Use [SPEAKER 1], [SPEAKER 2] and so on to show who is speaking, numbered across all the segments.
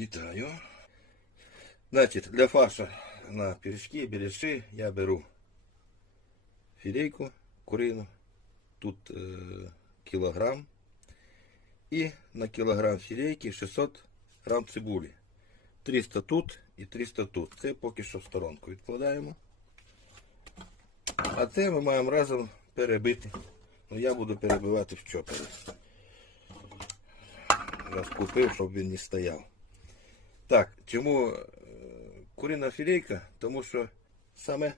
[SPEAKER 1] Вітаю. Значить, для фарша на пиріжки, біляши я беру філейку курину, тут е, кілограм. І на кілограм філейки 600 грам цибулі. 300 тут і 300 тут. Це поки що в сторонку відкладаємо. А це ми маємо разом перебити. Ну я буду перебивати в чопері. Раз купив, щоб він не стояв. Так, чому е, курина філейка? Тому що саме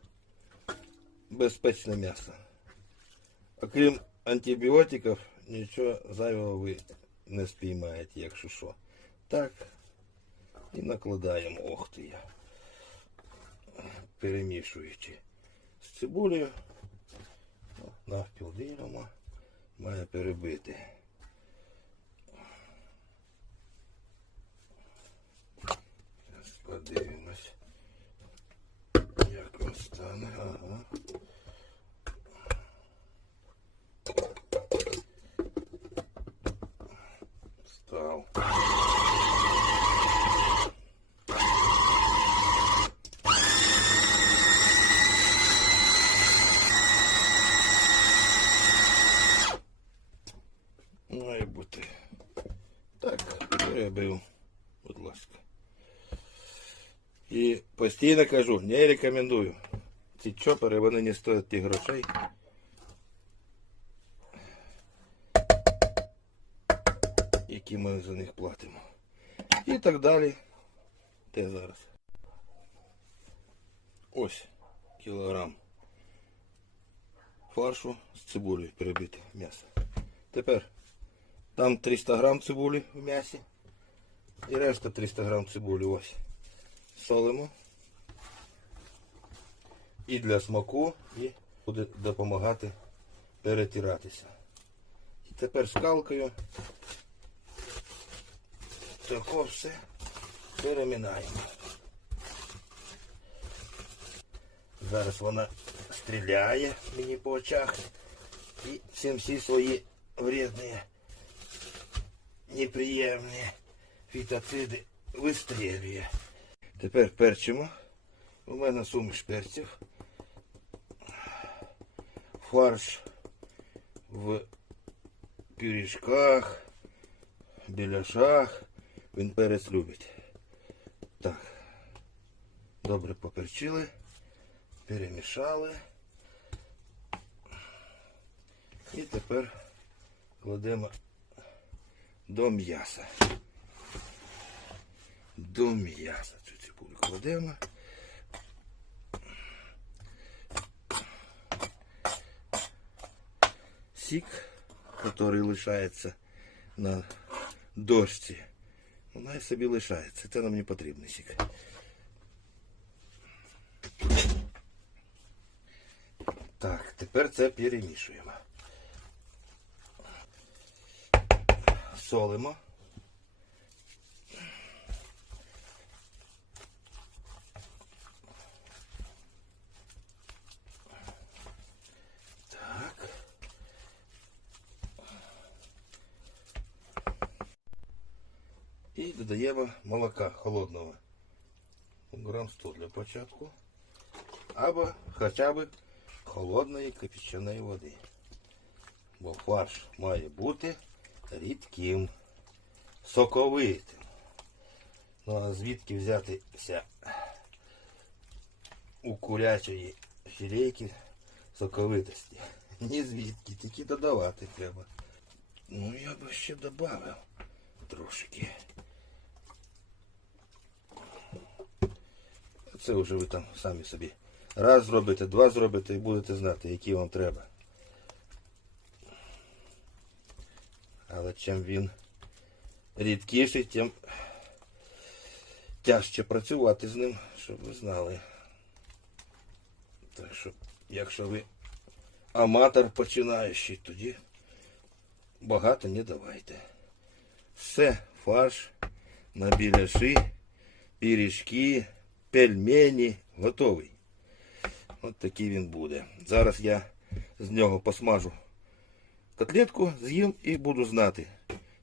[SPEAKER 1] безпечне м'ясо. Окрім антибіотиків, нічого зайвого ви не спіймаєте, якщо що. Так. І накладаємо, ох ти я. Перемішуючи з цибулею. Навпіл ділимо. Має перебити. Бути. Так, перебив, будь ласка. І постійно кажу, не рекомендую. Ці чопери, вони не стоять тих грошей. Які ми за них платимо. І так далі. Те зараз. Ось кілограм фаршу з цибулею перебити м'ясо. Тепер там 300 грам цибулі в м'ясі. І решта 300 грам цибулі ось. Солимо. І для смаку, і буде допомагати перетиратися. І тепер скалкою тако все переминаємо. Зараз вона стріляє мені по очах і цим всі свої вредні, неприємні фітоциди вистрілює. Тепер перчимо. У мене суміш перців. Фарш в пиріжках, біляшах. Він перець любить. Так. Добре поперчили, перемішали. І тепер кладемо до м'яса. До м'яса цю цибулю кладемо. Сік, який лишається на дошці, вона і собі лишається. Це нам не потрібний сік. Так, тепер це перемішуємо. Солимо. Так. І додаємо молока холодного. Грам 100 для початку. Або хоча б холодної кипяченої води. Бо фарш має бути рідким, соковитим. Ну а звідки взятися у курячої філейки соковитості? Ні звідки, тільки додавати треба. Ну я би ще додав трошки. Це вже ви там самі собі раз зробите, два зробите і будете знати, які вам треба. Але чим він рідкіший, тим тяжче працювати з ним, щоб ви знали. Так що, якщо ви аматор починаючий, тоді багато не давайте. Все, фарш на біляші, пиріжки, пельмені готовий. От такий він буде. Зараз я з нього посмажу котлетку, з'їм і буду знати,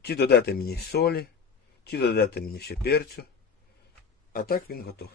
[SPEAKER 1] чи додати мені солі, чи додати мені ще перцю. А так він готов.